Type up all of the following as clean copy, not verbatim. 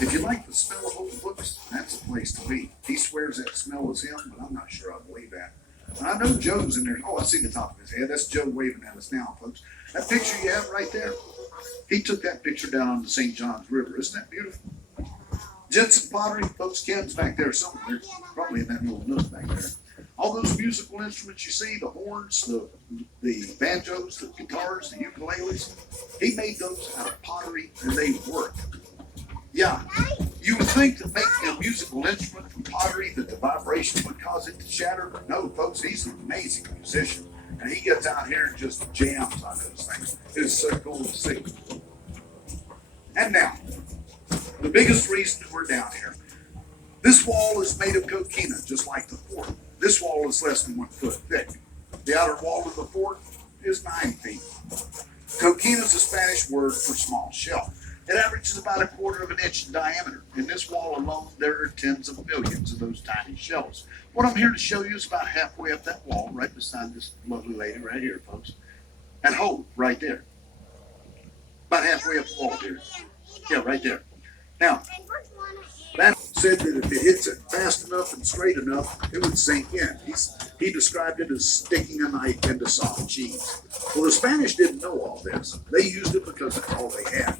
If you like the smell of old books, that's the place to be. He swears that smell is him, but I'm not sure I believe that. And I know Joe's in there. Oh, I see the top of his head. That's Joe waving at us now, folks. That picture you have right there, he took that picture down on the St. Johns River. Isn't that beautiful? Jensen Pottery, folks, Ken's back there somewhere, probably in that little nook back there. All those musical instruments you see, the horns, the banjos, the guitars, the ukuleles, he made those out of pottery, and they work. Yeah, you would think that making a musical instrument from pottery, that the vibration would cause it to shatter, but no, folks, he's an amazing musician, and he gets out here and just jams on those things. It is so cool to see. And now, the biggest reason that we're down here, this wall is made of coquina, just like the fort. This wall is less than 1 foot thick. The outer wall of the fort is 9 feet. Coquina is a Spanish word for small shell. It averages about 1/4 of an inch in diameter. In this wall alone, there are tens of millions of those tiny shells. What I'm here to show you is about halfway up that wall, right beside this lovely lady right here, folks. And hold, right there. About halfway up the wall here. Yeah, right there. Now, that said that if it hits it fast enough and straight enough, it would sink in. He described it as sticking a knife into soft cheese. Well, the Spanish didn't know all this. They used it because that's all they had.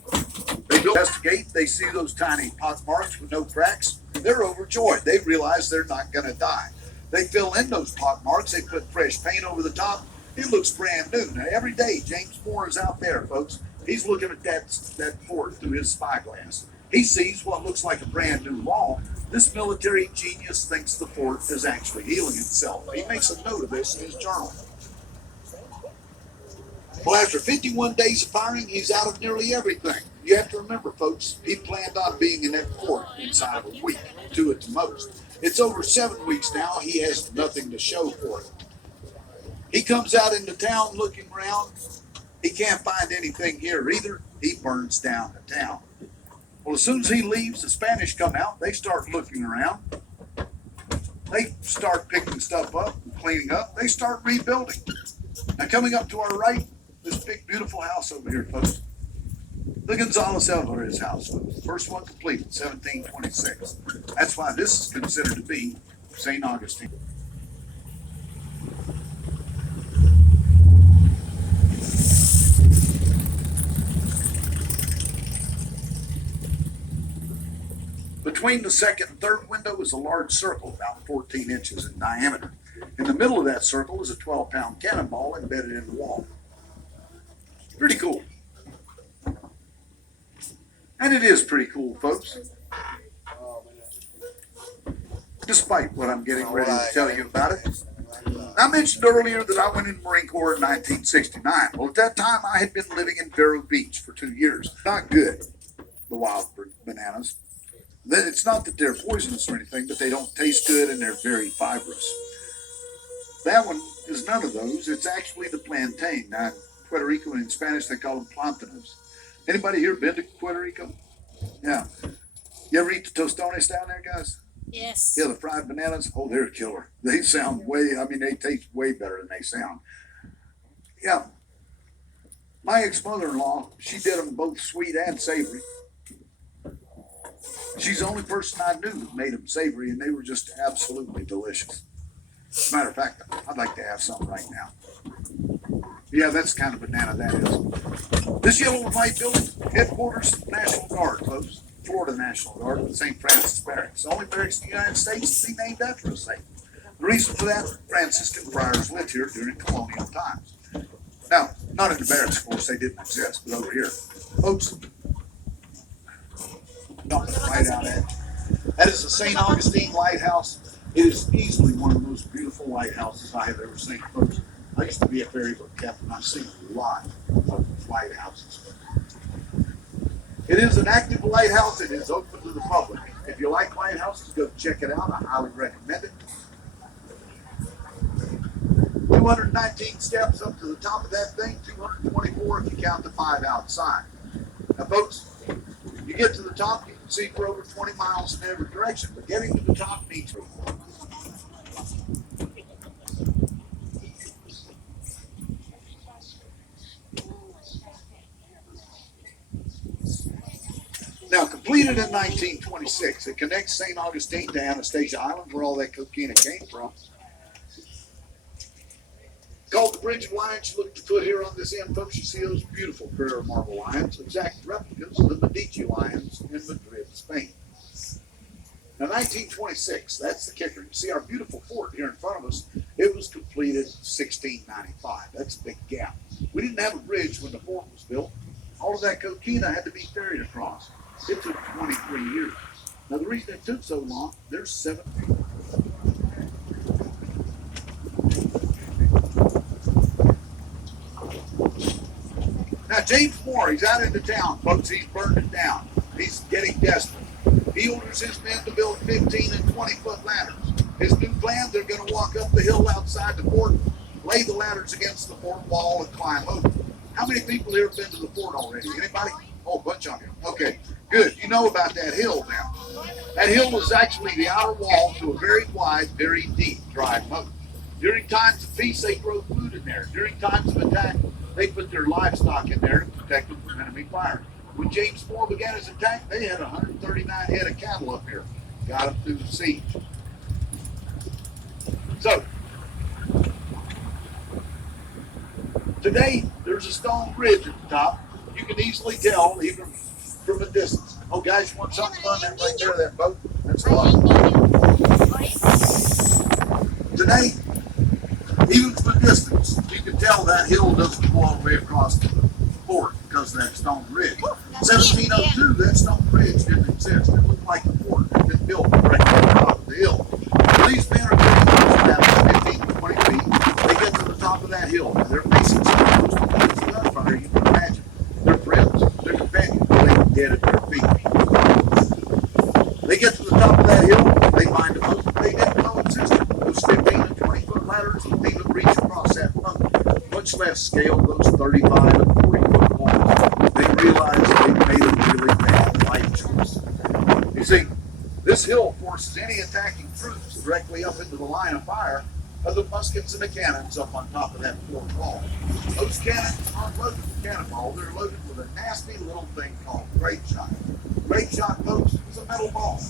They go investigate, they see those tiny pock marks with no cracks. They're overjoyed. They realize they're not going to die. They fill in those pock marks. They put fresh paint over the top. It looks brand new. Now, every day, James Moore is out there, folks. He's looking at that fort through his spyglass. He sees what looks like a brand new wall. This military genius thinks the fort is actually healing itself. He makes a note of this in his journal. Well, after 51 days of firing, he's out of nearly everything. You have to remember, folks, he planned on being in that fort inside of a week, 2 at the most. It's over 7 weeks now. He has nothing to show for it. He comes out into town looking around. He can't find anything here either. He burns down the town. Well, as soon as he leaves, the Spanish come out. They start looking around. They start picking stuff up and cleaning up. They start rebuilding. Now, coming up to our right, this big, beautiful house over here, folks. The Gonzales Alvarez house, folks. First one completed, 1726. That's why this is considered to be St. Augustine. Between the second and third window is a large circle, about 14 inches in diameter. In the middle of that circle is a 12-pound cannonball embedded in the wall. Pretty cool. And it is pretty cool, folks. Despite what I'm getting ready to tell you about it. I mentioned earlier that I went in the Marine Corps in 1969. Well, at that time, I had been living in Vero Beach for 2 years. Not good, the wild bananas. It's not that they're poisonous or anything, but they don't taste good and they're very fibrous. That one is none of those. It's actually the plantain. Now, in Puerto Rico and in Spanish, they call them plantanos. Anybody here been to Puerto Rico? Yeah. You ever eat the tostones down there, guys? Yes. Yeah, the fried bananas. Oh, they're a killer. They sound they taste way better than they sound. Yeah. My ex-mother-in-law, she did them both sweet and savory. She's the only person I knew that made them savory, and they were just absolutely delicious. As a matter of fact, I'd like to have some right now. Yeah, that's the kind of banana that is. This yellow and white building, headquarters of the National Guard, folks. Florida National Guard with St. Francis Barracks. The only barracks in the United States to be named after a saint. The reason for that, Franciscan friars lived here during colonial times. Now, not in the barracks, of course, they didn't exist, but over here. Folks, right out at. That is the St. Augustine Lighthouse. It is easily one of the most beautiful lighthouses I have ever seen, folks. I used to be a ferry boat captain. I've seen a lot of lighthouses. It is an active lighthouse. It is open to the public. If you like lighthouses, go check it out. I highly recommend it. 219 steps up to the top of that thing, 224 if you count the 5 outside. Now, folks, you get to the top, you can see for over 20 miles in every direction, but getting to the top needs to. Now, Completed in 1926. It connects St. Augustine to Anastasia Island, where all that cocaine came from. Called the Bridge of Lions. You look at the foot here on this end, folks. You see those beautiful Carrera marble lions, exact replicas of the Medici lions in Madrid, Spain. Now, 1926, that's the kicker. You see our beautiful fort here in front of us. It was completed 1695. That's a big gap. We didn't have a bridge when the fort was built. All of that coquina had to be ferried across. It took 23 years. Now, the reason it took so long, there's 7 people. Now, James Moore, he's out into town, folks. He's burned it down. He's getting desperate. He orders his men to build 15 and 20-foot ladders. His new plan, they're going to walk up the hill outside the fort, lay the ladders against the fort wall, and climb over. How many people here have been to the fort already? Anybody? Oh, a bunch on you. Okay, good. You know about that hill now. That hill was actually the outer wall to a very wide, very deep dry moat. During times of peace, they grow food in there. During times of attack, they put their livestock in there to protect them from enemy fire. When James Moore began his attack, they had 139 head of cattle up here. Got them through the siege. So, today, there's a stone bridge at the top. You can easily tell, even from a distance. Oh, guys, you want something fun? That right there, that boat? That's a lot. Today, even from a distance, you can tell that hill doesn't go all the way across the fort because of that stone bridge. 1702, that stone bridge didn't exist. It looked like the fort had been built directly on top of the hill. These men are getting about 15 to 20 feet. They get to the top of that hill. They're facing some of the most gunfire you can imagine. Their friends, their companions, they can get at their feet. They get to the top of that hill. They find a boat they didn't know existed. Those 15 and 20-foot ladders wouldn't even reach across that boat, much less scale those 35 and 40-foot walls. They realized they made a really bad life choice. You see, this hill forces any attacking troops directly up into the line of fire of the muskets and the cannons up on top of that fort wall. Those cannons aren't loaded with cannonball. They're loaded with a nasty little thing called grape shot. Grape shot, folks, is a metal ball.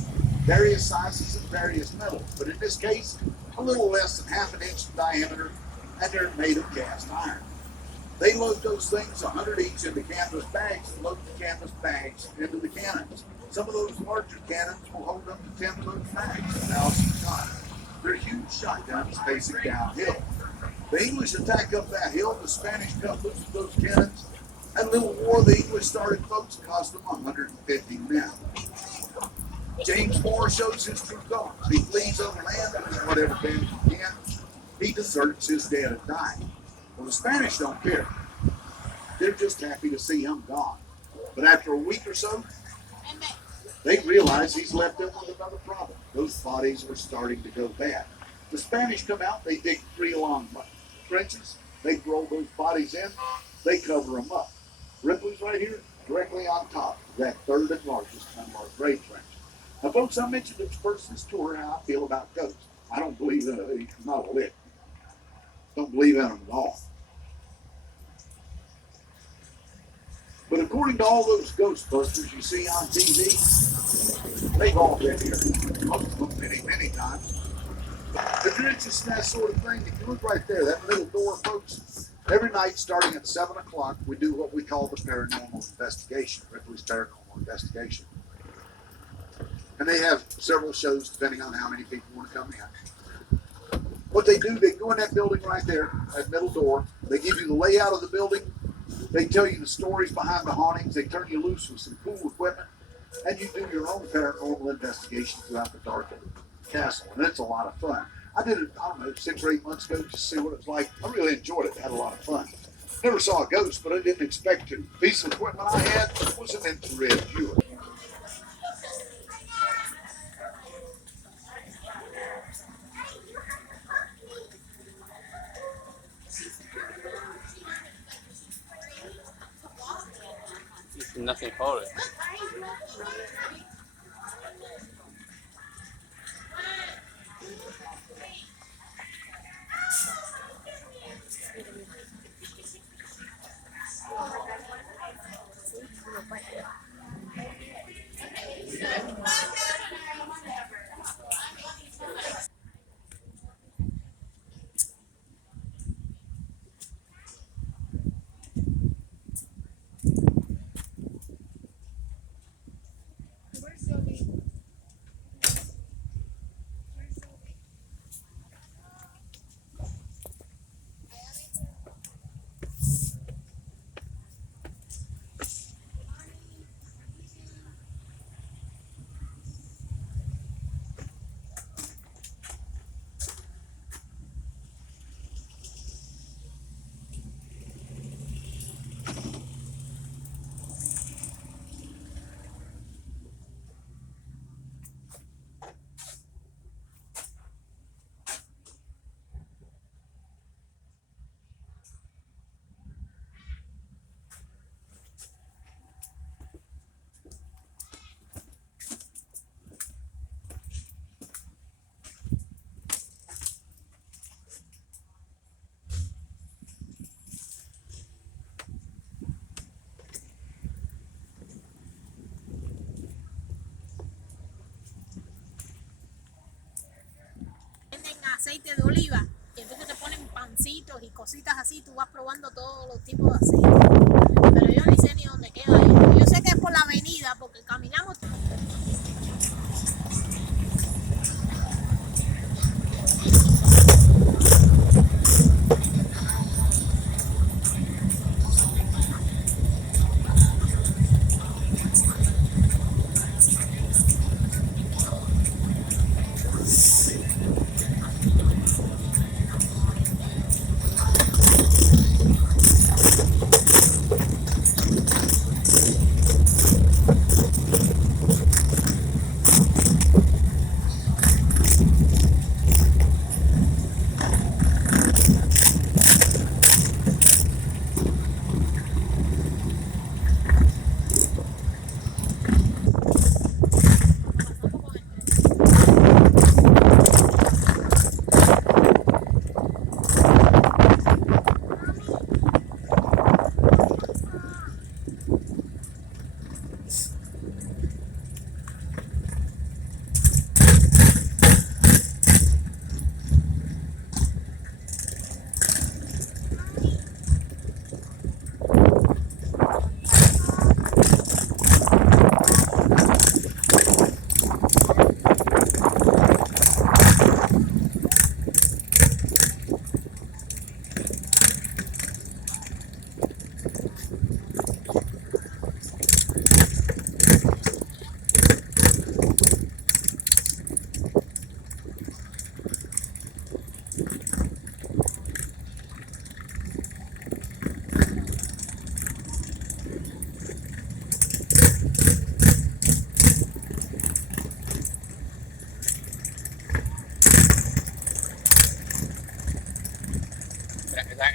Various sizes and various metals, but in this case, a little less than half an inch in diameter, and they're made of cast iron. They load those things 100 each into canvas bags and load the canvas bags into the cannons. Some of those larger cannons will hold up to 10 of those bags, 1,000 shots. They're huge shotguns facing downhill. The English attack up that hill, the Spanish cut loose of those cannons. That little war the English started, folks, cost them 150 men. James Moore shows his true colors. He flees overland and whatever band he can. He deserts his dead and dying. Well, the Spanish don't care. They're just happy to see him gone. But after a week or so, they realize he's left them with another problem. Those bodies are starting to go bad. The Spanish come out, they dig 3 long trenches, they roll those bodies in, they cover them up. Ripley's right here, directly on top of that third and largest unmarked grave trench. Now, folks, I mentioned at the first of this tour how I feel about ghosts. I don't believe in it, not a lick. Don't believe in them at all. But according to all those Ghostbusters you see on TV, they've all been here. Most of them many times. If you're interested in that sort of thing, if you look right there, that little door, folks, every night starting at 7 o'clock, we do what we call the paranormal investigation, Ripley's Paranormal Investigation. And they have several shows depending on how many people want to come in. What they do, they go in that building right there, that middle door. They give you the layout of the building. They tell you the stories behind the hauntings. They turn you loose with some cool equipment. And you do your own paranormal investigation throughout the darkened castle. And it's a lot of fun. I did it, I don't know, 6 or 8 months ago just to see what it was like. I really enjoyed it. Had a lot of fun. Never saw a ghost, but I didn't expect to. The piece of equipment I had was an infrared viewer. Nothing for it. aceite de oliva. Y entonces te ponen pancitos y cositas así, tú vas probando todos los tipos de aceite. Pero yo ni sé ni dónde queda esto. Yo sé que es por la avenida, porque caminamos.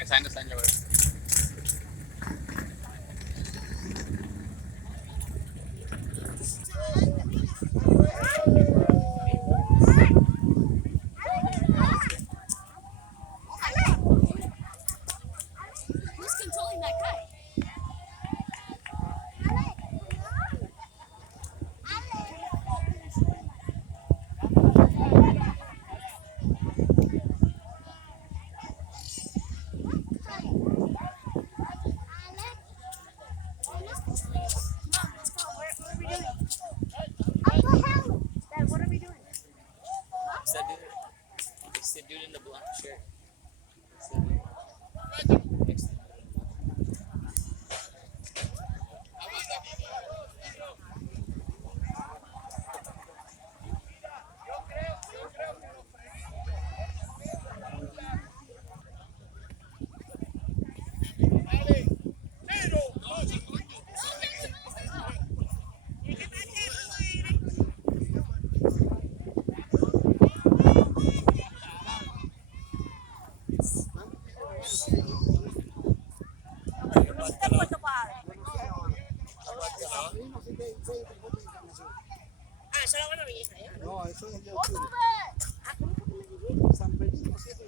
Esa no está en llover. Who's controlling that kite? Mom, let's go. What are we doing? Dad, what are we doing? It's that dude. It's the dude in the black shirt. It's the dude next to him. Ah, eso era buena belleza, ¿eh? No, eso es de ¡Otra octubre. vez! San Bernardo, 7